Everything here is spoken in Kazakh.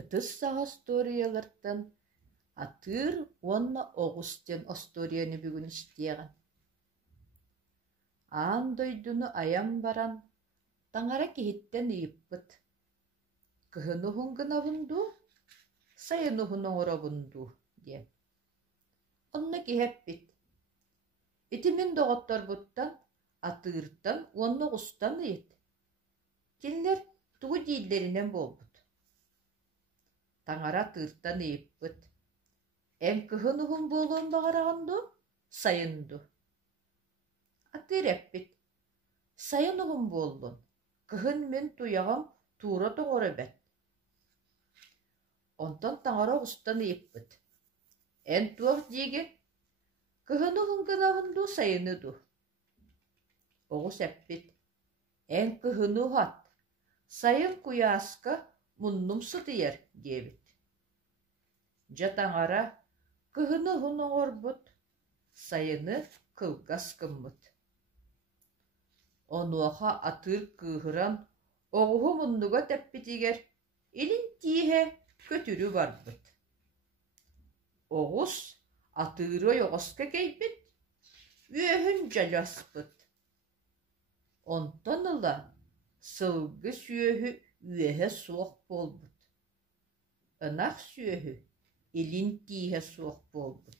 Ытыс саға сториялардан атыр онна оғыстен осторияны бүгін істеған. Аан дойдуну аян баран, таңара кихиттен ыйыппыт. Кыһыны хуңгына бунду, сайыны хуңора бунду, дем. Онна киһэппит. Итимин доғоттар буттан, атыртан, онна ұстан ыйыт. Келлер тугу дииллеринен болбут. Таңара тыртан ыйыппыт. Эм кыһыны хуң болуун бағарағанду, сайынду. Атыр эппит. Сайыны хуң болуун. Кыһын мен туяғам тура тоғыр эбет. Онтан таңара ұстан ыйыппыт. Эн туақ деген, кыһыны хуң гынавынду сайыныду. Оғус эппит. Эн кыһыны хат. Сайын куяска муннум сытыяр, дебит. Жатаңара кыһыны хуң оңорбут, сайыны кылгас кыммыт. Онуаха атыр кыһыран оғуһу муннуга тәппитигер, илин тиһе көтүрү барбыт. Оғус атыры оғоска кейбит, үөһүн жаласпыт. Онтон ыла сылгы сүйөһү үөһэ суох болбут. Ынах сүйөһү илин тиһэ суох болбут.